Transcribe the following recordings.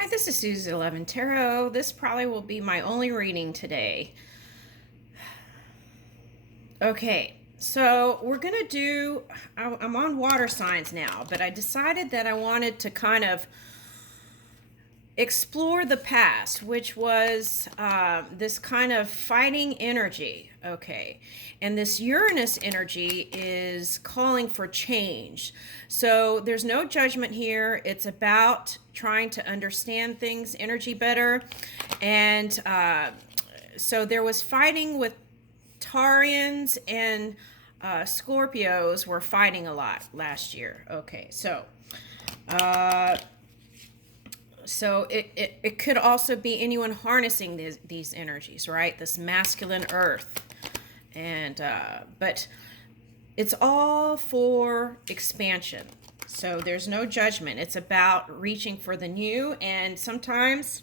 Hi, this is Susie 11 Tarot. This probably will be my only reading today. Okay, so we're going to do, I'm on water signs now, but I decided that I wanted to kind of explore the past, which was this kind of fighting energy. Okay, and this Uranus energy is calling for change. So there's no judgment here. It's about trying to understand things, energy better. And so there was fighting with Taurians and Scorpios were fighting a lot last year. Okay, uh, so it could also be anyone harnessing these energies, right? This masculine earth. And but it's all for expansion. So there's no judgment. It's about reaching for the new. And sometimes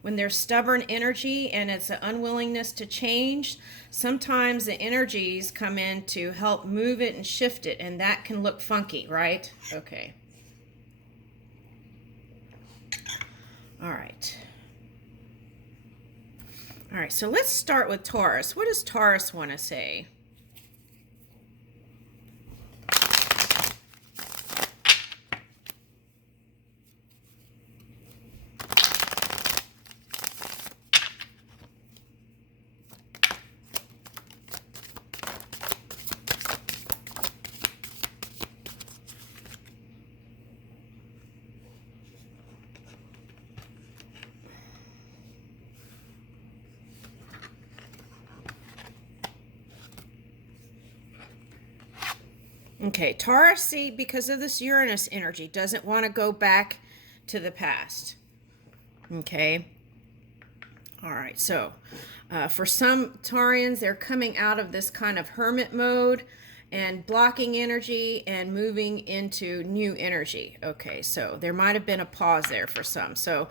when there's stubborn energy and it's an unwillingness to change, sometimes the energies come in to help move it and shift it. And that can look funky, right? Okay. All right. All right, so let's start with Taurus. What does Taurus want to say? Okay, Taurus, see, because of this Uranus energy, doesn't want to go back to the past. Okay. All right, so for some Taurians, they're coming out of this kind of hermit mode and blocking energy and moving into new energy. Okay, so there might have been a pause there for some. So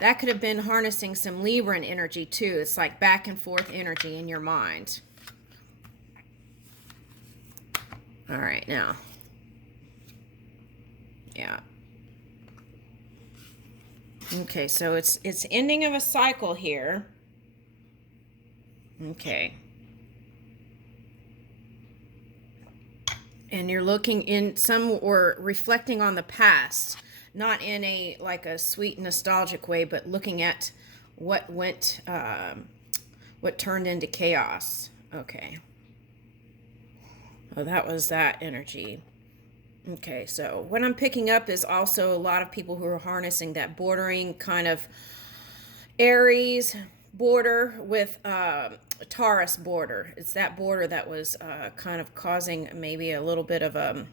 that could have been harnessing some Libran energy too. It's like back and forth energy in your mind. All right, now. Yeah. Okay, so it's ending of a cycle here. Okay. And you're looking in some or reflecting on the past, not in a like a sweet nostalgic way, but looking at what went what turned into chaos. Okay. Oh, that was that energy. Okay, so what I'm picking up is also a lot of people who are harnessing that bordering kind of Aries border with Taurus border. It's that border that was kind of causing maybe a little bit of a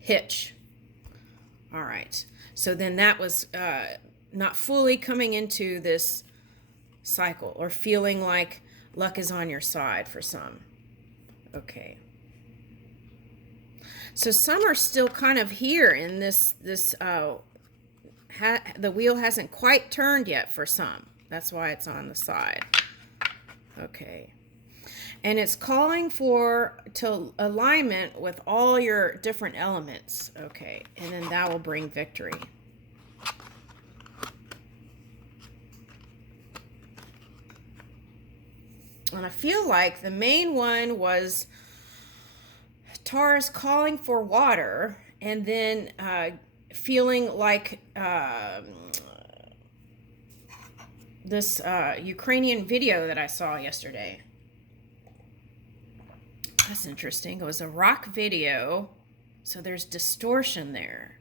hitch. All right, so then that was not fully coming into this cycle or feeling like luck is on your side for some. Okay. So some are still kind of here in this the wheel hasn't quite turned yet for some. That's why it's on the side. Okay. And it's calling for to alignment with all your different elements. Okay. And then that will bring victory. And I feel like the main one was Taurus calling for water and then feeling like this Ukrainian video that I saw yesterday. That's interesting. It was a rock video, so there's distortion there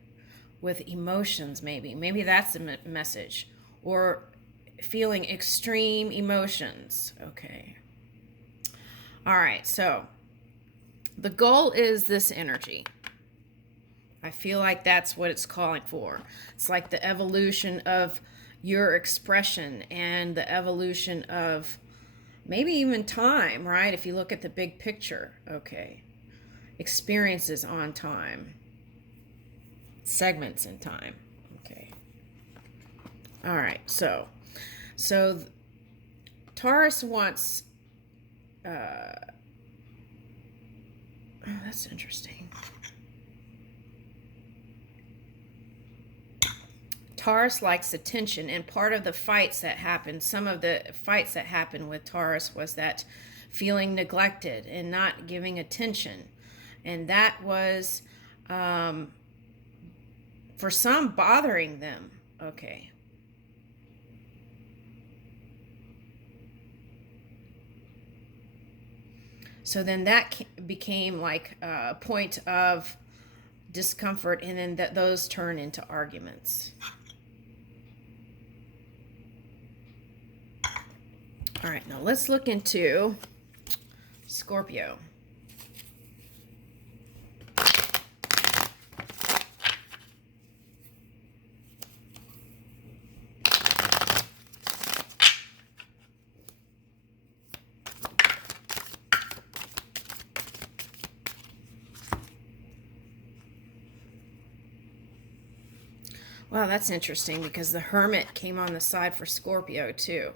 with emotions maybe. Maybe that's the message. Or feeling extreme emotions. Okay. All right, so the goal is this energy. I feel like that's what it's calling for. It's like the evolution of your expression and the evolution of maybe even time, right? If you look at the big picture, okay. Experiences on time. Segments in time, okay. All right, so Taurus wants oh, that's interesting. Taurus likes attention, and part of the fights that happened, some of the fights that happened with Taurus was that feeling neglected and not giving attention. And that was, for some, bothering them. Okay. So then that became like a point of discomfort, and then those turn into arguments. All right, now let's look into Scorpio. Wow, that's interesting because the Hermit came on the side for Scorpio too.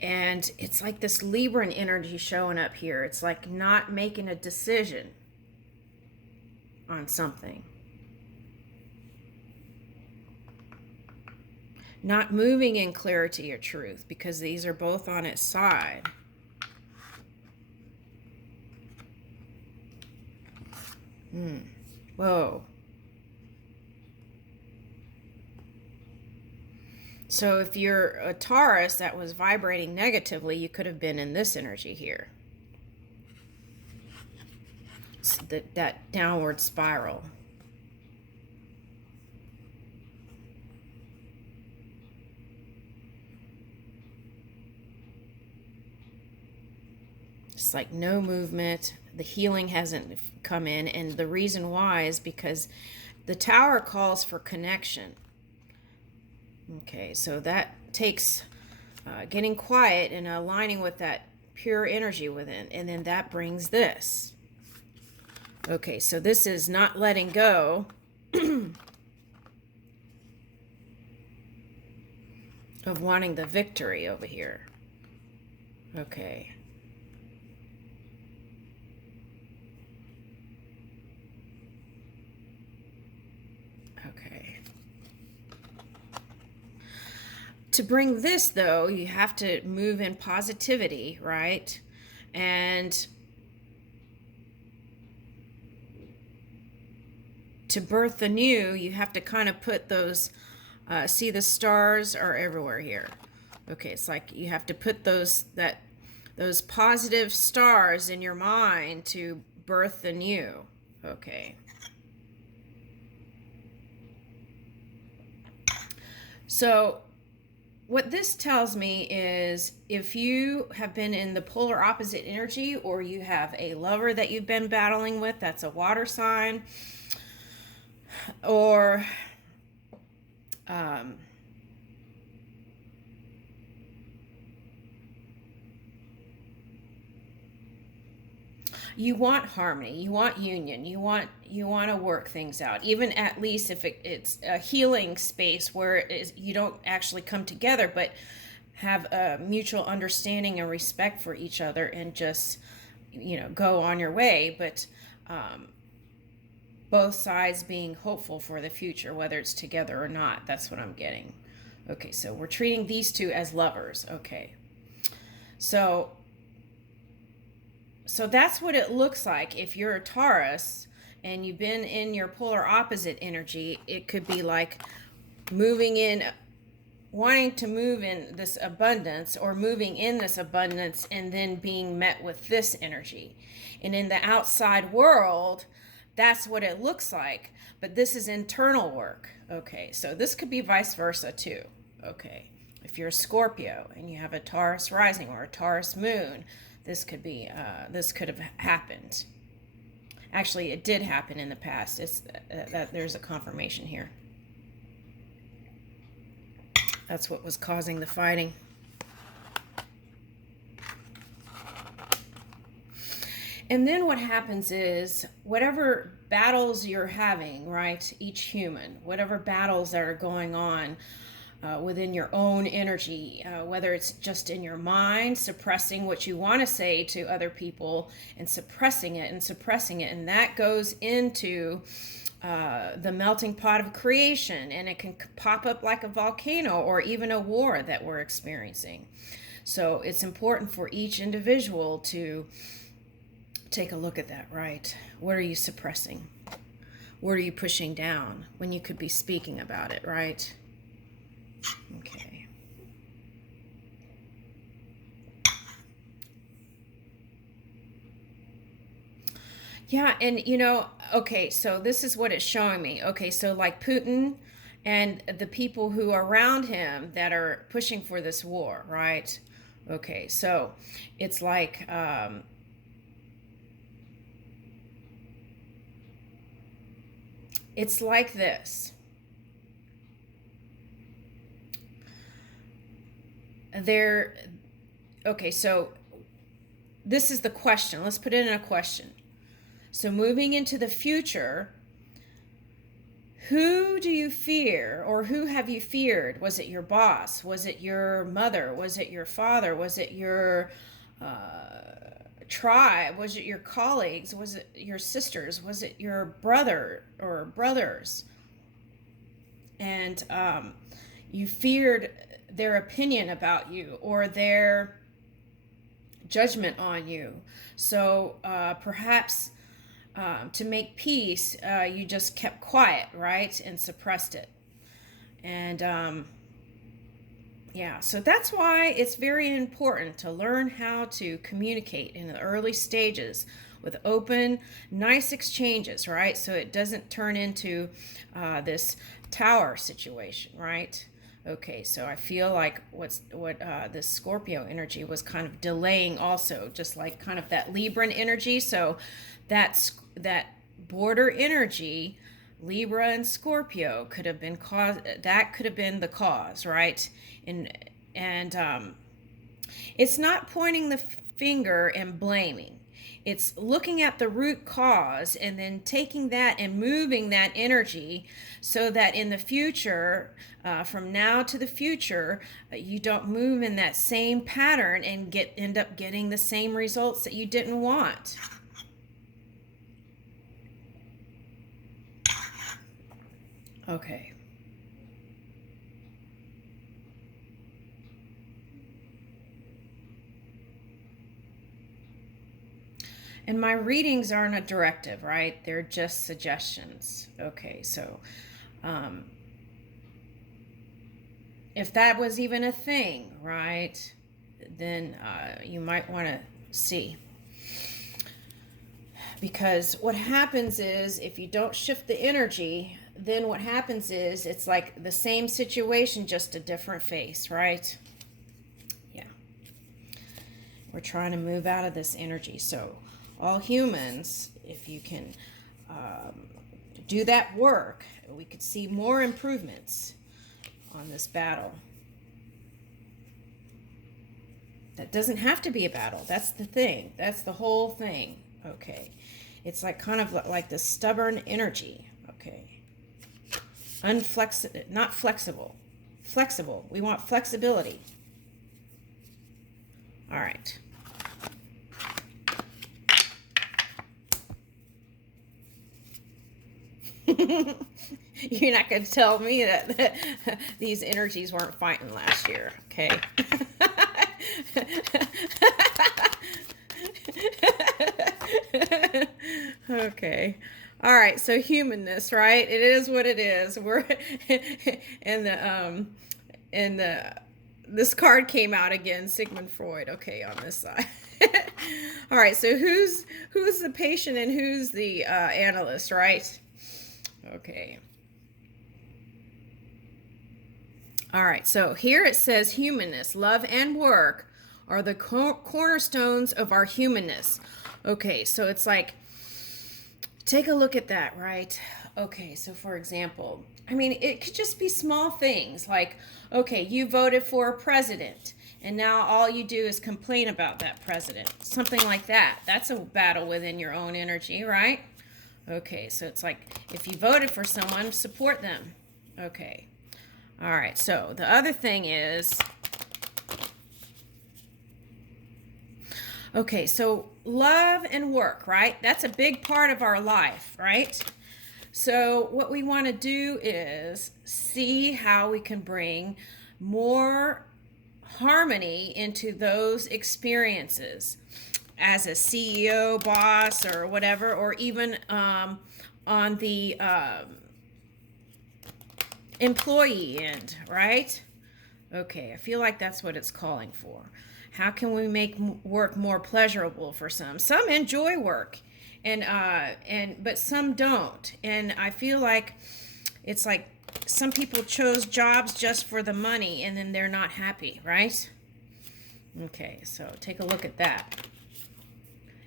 And it's like this Libran energy showing up here. It's like not making a decision on something. Not moving in clarity or truth, because these are both on its side. Whoa. So if you're a Taurus that was vibrating negatively, you could have been in this energy here. It's that downward spiral. It's like no movement. The healing hasn't come in. And the reason why is because the Tower calls for connection. Okay, so that takes getting quiet and aligning with that pure energy within. And then that brings this. Okay, so this is not letting go of wanting the victory over here. Okay. Okay. To bring this, though, you have to move in positivity, right? And to birth the new, you have to kind of put those, see the stars are everywhere here. Okay, it's like you have to put those positive stars in your mind to birth the new. Okay. So what this tells me is if you have been in the polar opposite energy, or you have a lover that you've been battling with that's a water sign, or you want harmony, you want union, you want to work things out, even at least if it's a healing space where you don't actually come together, but have a mutual understanding and respect for each other, and just go on your way, but both sides being hopeful for the future, whether it's together or not. That's what I'm getting. Okay, so we're treating these two as lovers. Okay, so that's what it looks like. If you're a Taurus and you've been in your polar opposite energy, it could be like moving in, wanting to move in this abundance, or moving in this abundance and then being met with this energy. And in the outside world, that's what it looks like. But this is internal work. Okay, so this could be vice versa too. Okay, if you're a Scorpio and you have a Taurus rising or a Taurus moon, this could have happened. Actually, it did happen in the past. It's that there's a confirmation here. That's what was causing the fighting. And then what happens is, whatever battles you're having, right, each human, whatever battles that are going on within your own energy, whether it's just in your mind, suppressing what you want to say to other people and suppressing it, and that goes into the melting pot of creation, and it can pop up like a volcano or even a war that we're experiencing. So it's important for each individual to take a look at that, right? What are you suppressing? What are you pushing down when you could be speaking about it, right? Okay. Yeah, and okay, so this is what it's showing me. Okay, so like Putin and the people who are around him that are pushing for this war, right? Okay, so it's like this. They're okay, so this is the question. Let's put it in a question. So moving into the future, who do you fear, or who have you feared? Was it your boss? Was it your mother? Was it your father? Was it your tribe? Was it your colleagues? Was it your sisters? Was it your brother or brothers? And you feared their opinion about you or their judgment on you. So perhaps to make peace, you just kept quiet, right? And suppressed it. And yeah, so that's why it's very important to learn how to communicate in the early stages with open, nice exchanges, right? So it doesn't turn into this tower situation, right? Okay, so I feel like what this Scorpio energy was kind of delaying also, just like kind of that Libran energy. So that border energy, Libra and Scorpio, could have been the cause, right? And it's not pointing the finger and blaming. It's looking at the root cause and then taking that and moving that energy so that in the future, from now to the future, you don't move in that same pattern and end up getting the same results that you didn't want. Okay. And my readings aren't a directive, right? They're just suggestions. Okay, so if that was even a thing, right, then you might want to see. Because what happens is if you don't shift the energy, then what happens is it's like the same situation, just a different face, right? Yeah. We're trying to move out of this energy. So all humans, if you can do that work, we could see more improvements on this battle. That doesn't have to be a battle. That's the thing. That's the whole thing. Okay. It's like kind of like this stubborn energy. Okay. Not flexible. Flexible. We want flexibility. All right. You're not going to tell me that these energies weren't fighting last year, okay? Okay. All right, so humanness, right? It is what it is. We're and this card came out again, Sigmund Freud, okay, on this side. All right, so who's the patient and who's the analyst, right? Okay. All right, so here it says humanness, love and work are the cornerstones of our humanness. Okay, so it's like, take a look at that, right? Okay, so for example, I mean, it could just be small things like, okay, you voted for a president and now all you do is complain about that president. Something like that. That's a battle within your own energy, right? Okay, so it's like if you voted for someone, support them. Okay. All right, so the other thing is, okay, so love and work, right? That's a big part of our life, right? So what we want to do is see how we can bring more harmony into those experiences as a CEO, boss, or whatever, or even on the employee end, right? Okay, I feel like that's what it's calling for. How can we make work more pleasurable for some? Some enjoy work, and but some don't. And I feel like it's like some people chose jobs just for the money, and then they're not happy, right? Okay, so take a look at that.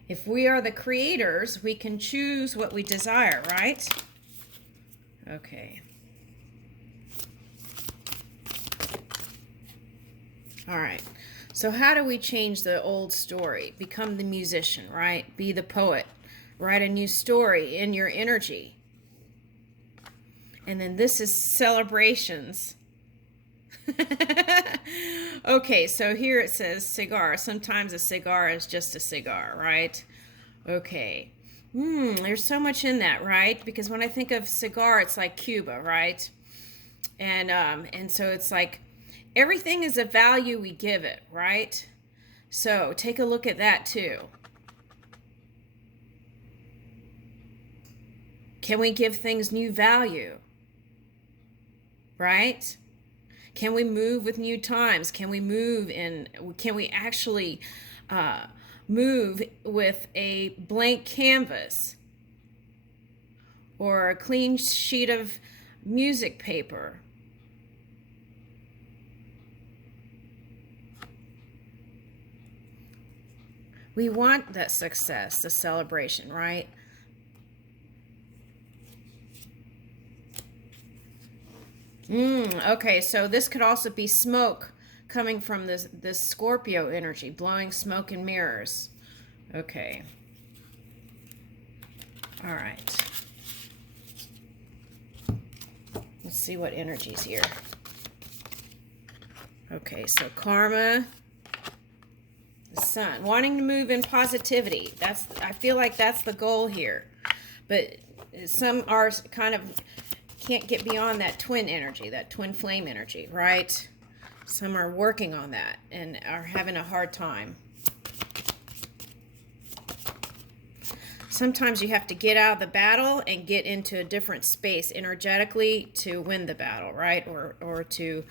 If we are the creators, we can choose what we desire, right? Okay. All right. So how do we change the old story? Become the musician, right? Be the poet. Write a new story in your energy. And then this is celebrations. Okay, so here it says cigar. Sometimes a cigar is just a cigar, right? Okay. There's so much in that, right? Because when I think of cigar, it's like Cuba, right? And so it's like everything is a value we give it, right? So take a look at that too. Can we give things new value? Right? Can we move with new times? Can we move in? Can we actually move with a blank canvas or a clean sheet of music paper? We want that success, the celebration, right? Okay, so this could also be smoke coming from this Scorpio energy, blowing smoke and mirrors. Okay. All right. Let's see what energy's here. Okay, so karma, the sun, wanting to move in positivity. I feel like that's the goal here. But some are kind of can't get beyond that twin energy, that twin flame energy, right? Some are working on that and are having a hard time. Sometimes you have to get out of the battle and get into a different space energetically to win the battle, right? Or to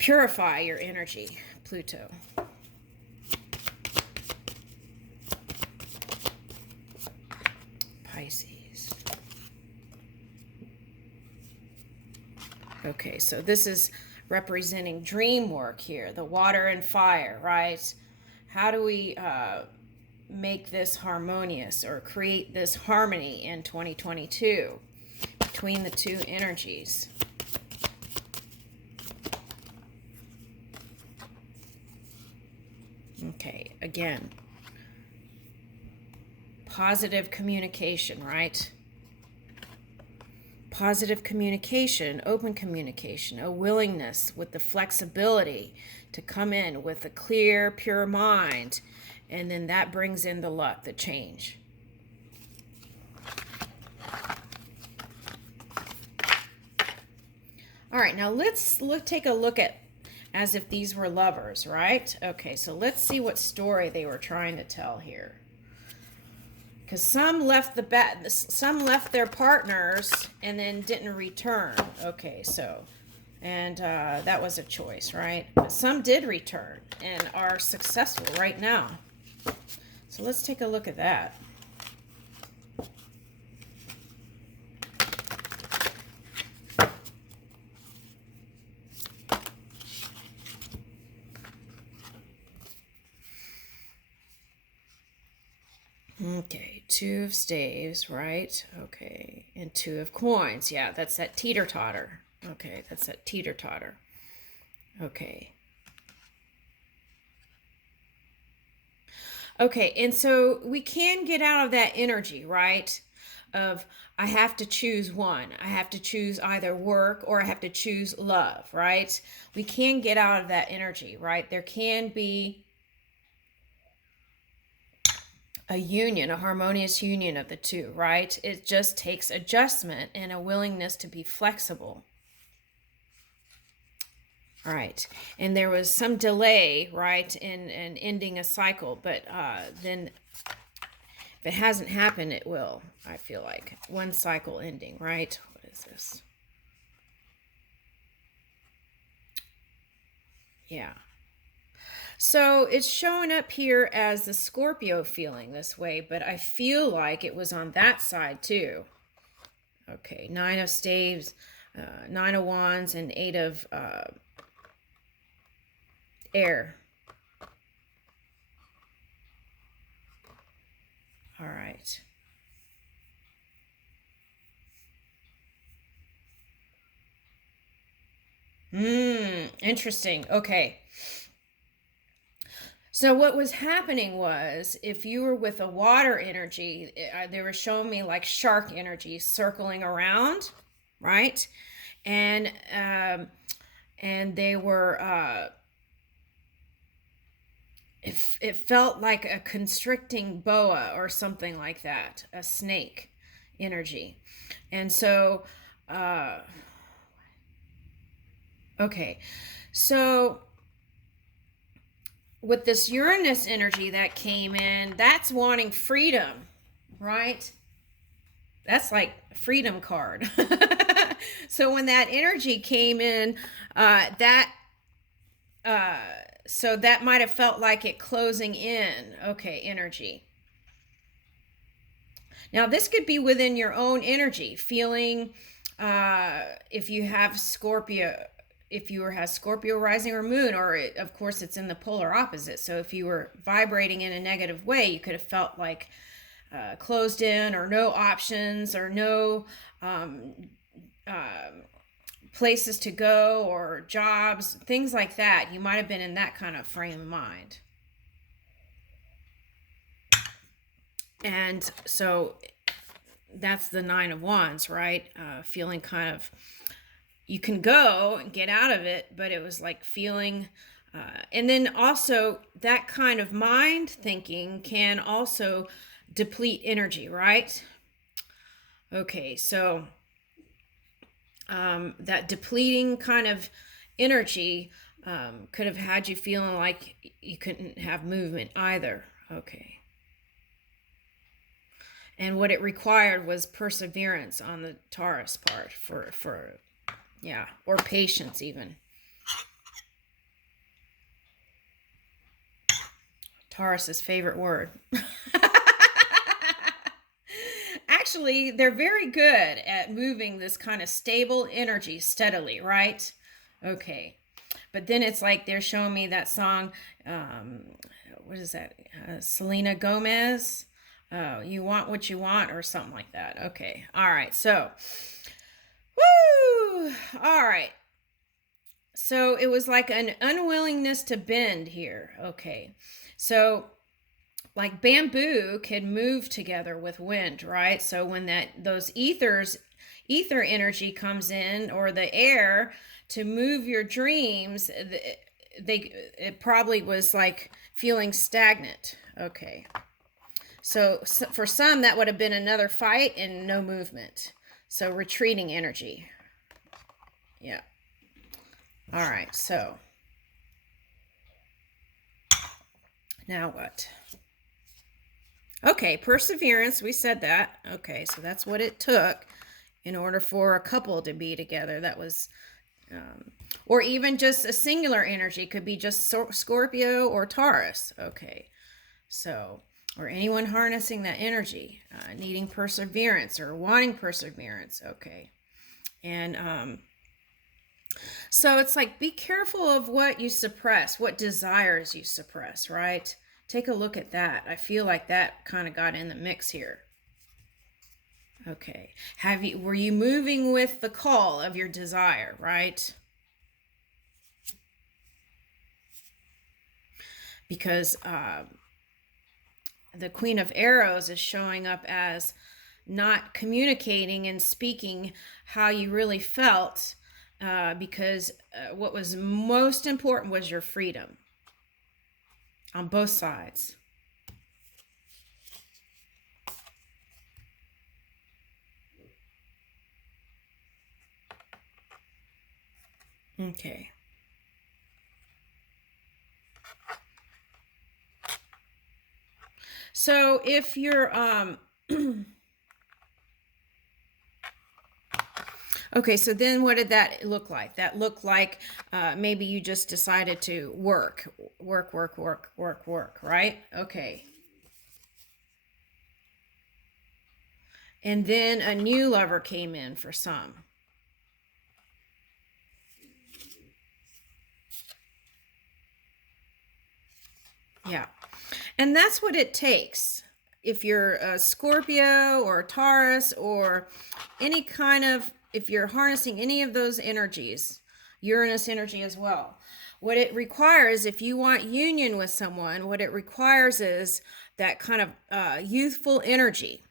purify your energy, Pluto. Pisces. Okay, so this is representing dream work here, the water and fire, right? How do we make this harmonious or create this harmony in 2022 between the two energies? Okay, again, positive communication, right? Positive communication, open communication, a willingness with the flexibility to come in with a clear, pure mind, and then that brings in the luck, the change. All right, now let's take a look at as if these were lovers, right? Okay, so let's see what story they were trying to tell here. Because some left their partners and then didn't return. Okay, so, and that was a choice, right? But some did return and are successful right now. So let's take a look at that. Okay, 2 of staves, right? Okay, and 2 of coins. Yeah, that's that teeter-totter. Okay, that's that teeter-totter. Okay. Okay, and so we can get out of that energy, right? Of I have to choose one. I have to choose either work or I have to choose love, right? We can get out of that energy, right? There can be a union, a harmonious union of the two, right? It just takes adjustment and a willingness to be flexible. All right. And there was some delay, right, in ending a cycle, but then if it hasn't happened, it will, I feel like. One cycle ending, right? What is this? Yeah. So it's showing up here as the Scorpio feeling this way, but I feel like it was on that side too. Okay, 9 of staves, 9 of wands, and 8 of air. All right. Interesting. Okay. So what was happening was, if you were with a water energy, they were showing me like shark energy circling around, right? And they were it felt like a constricting boa or something like that, a snake energy. And so okay, so with this Uranus energy that came in, that's wanting freedom, right? That's like freedom card. So when that energy came in, so that might have felt like it closing in. Okay, energy. Now this could be within your own energy, feeling if you have Scorpio, if you have Scorpio rising or moon, or of course it's in the polar opposite. So if you were vibrating in a negative way, you could have felt like closed in, or no options, or no places to go, or jobs, things like that. You might have been in that kind of frame of mind. And so that's the 9 of wands, right? Feeling kind of, you can go and get out of it, but it was like feeling, and then also that kind of mind thinking can also deplete energy, right? Okay, so that depleting kind of energy could have had you feeling like you couldn't have movement either. Okay. And what it required was perseverance on the Taurus part for yeah, or patience even. Taurus's favorite word. Actually, they're very good at moving this kind of stable energy steadily, right? Okay. But then it's like they're showing me that song, what is that? Selena Gomez. Oh, you want what you want, or something like that. Okay. All right. So, woo! All right. So it was like an unwillingness to bend here. Okay. So like bamboo can move together with wind, right? So when those ether energy comes in, or the air, to move your dreams, it probably was like feeling stagnant. Okay. So for some, that would have been another fight and no movement. So retreating energy. Yeah. All right. So now what? Okay, perseverance. We said that. Okay, so that's what it took in order for a couple to be together. That was, or even just a singular energy. Could be just Scorpio or Taurus. Okay, so, or anyone harnessing that energy, needing perseverance or wanting perseverance. Okay. And so it's like, be careful of what you suppress, what desires you suppress, right? Take a look at that. I feel like that kind of got in the mix here. Okay. Were you moving with the call of your desire, right? Because the Queen of Arrows is showing up as not communicating and speaking how you really felt, because what was most important was your freedom on both sides. Okay. So if you're okay, so then what did that look like? That looked like maybe you just decided to work, right? Okay. And then a new lover came in for some. Yeah. And that's what it takes. If you're a Scorpio or a Taurus or any kind of, if you're harnessing any of those energies, Uranus energy as well, what it requires, if you want union with someone, what it requires is that kind of youthful energy,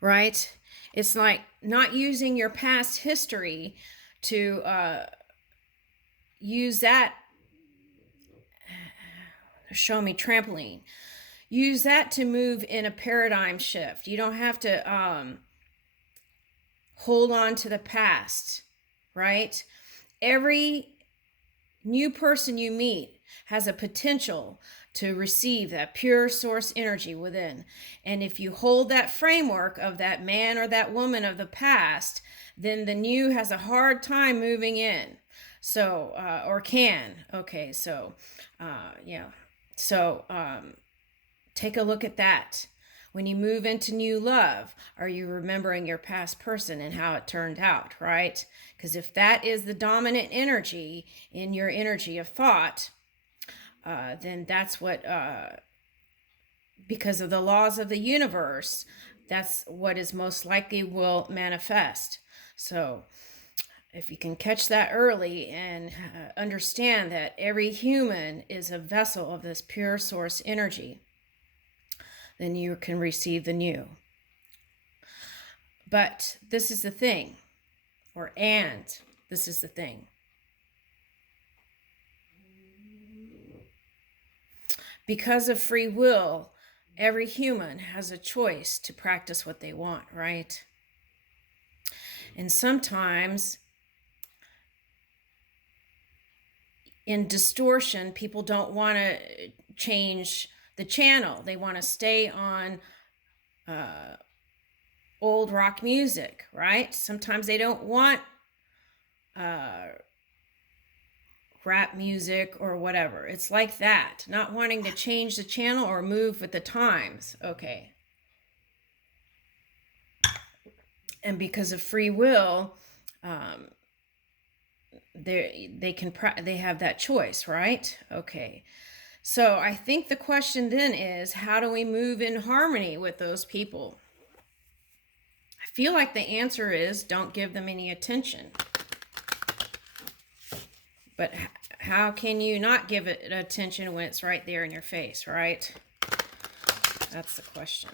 right? It's like not using your past history to use that. Show me trampoline. Use that to move in a paradigm shift. You don't have to hold on to the past, right? Every new person you meet has a potential to receive that pure source energy within. And if you hold that framework of that man or that woman of the past, then the new has a hard time moving in. So, or can. Okay, so, yeah. So, take a look at that. When you move into new love, are you remembering your past person and how it turned out, right? Because if that is the dominant energy in your energy of thought, then that's what, because of the laws of the universe, that's what is most likely will manifest. So if you can catch that early and understand that every human is a vessel of this pure source energy, then you can receive the new. But this is the thing, this is the thing. Because of free will, every human has a choice to practice what they want, right? And sometimes in distortion, people don't want to change the channel. They want to stay on old rock music, right? Sometimes they don't want rap music or whatever. It's like that, not wanting to change the channel or move with the times. Okay. And because of free will, they have that choice, right? Okay. So I think the question then is, how do we move in harmony with those people? I feel like the answer is don't give them any attention. But how can you not give it attention when it's right there in your face, right? That's the question.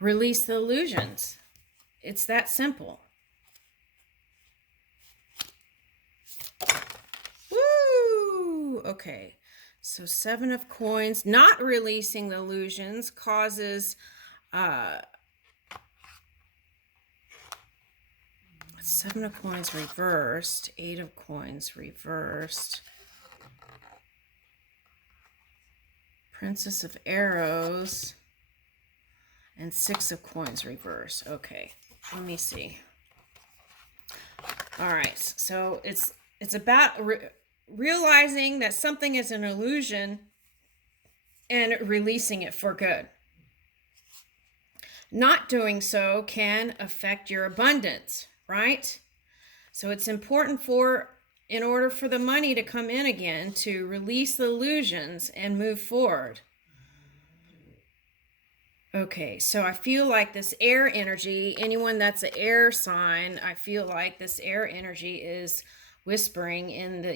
Release the illusions. It's that simple. Woo! Okay. So 7 of coins. Not releasing the illusions causes 7 of coins reversed, 8 of coins reversed, Princess of Arrows, and 6 of coins reversed. Okay, let me see. All right, so it's about realizing that something is an illusion and releasing it for good. Not doing so can affect your abundance, right? So it's important in order for the money to come in again, to release the illusions and move forward. Okay, so I feel like this air energy, anyone that's an air sign, I feel like this air energy is whispering in the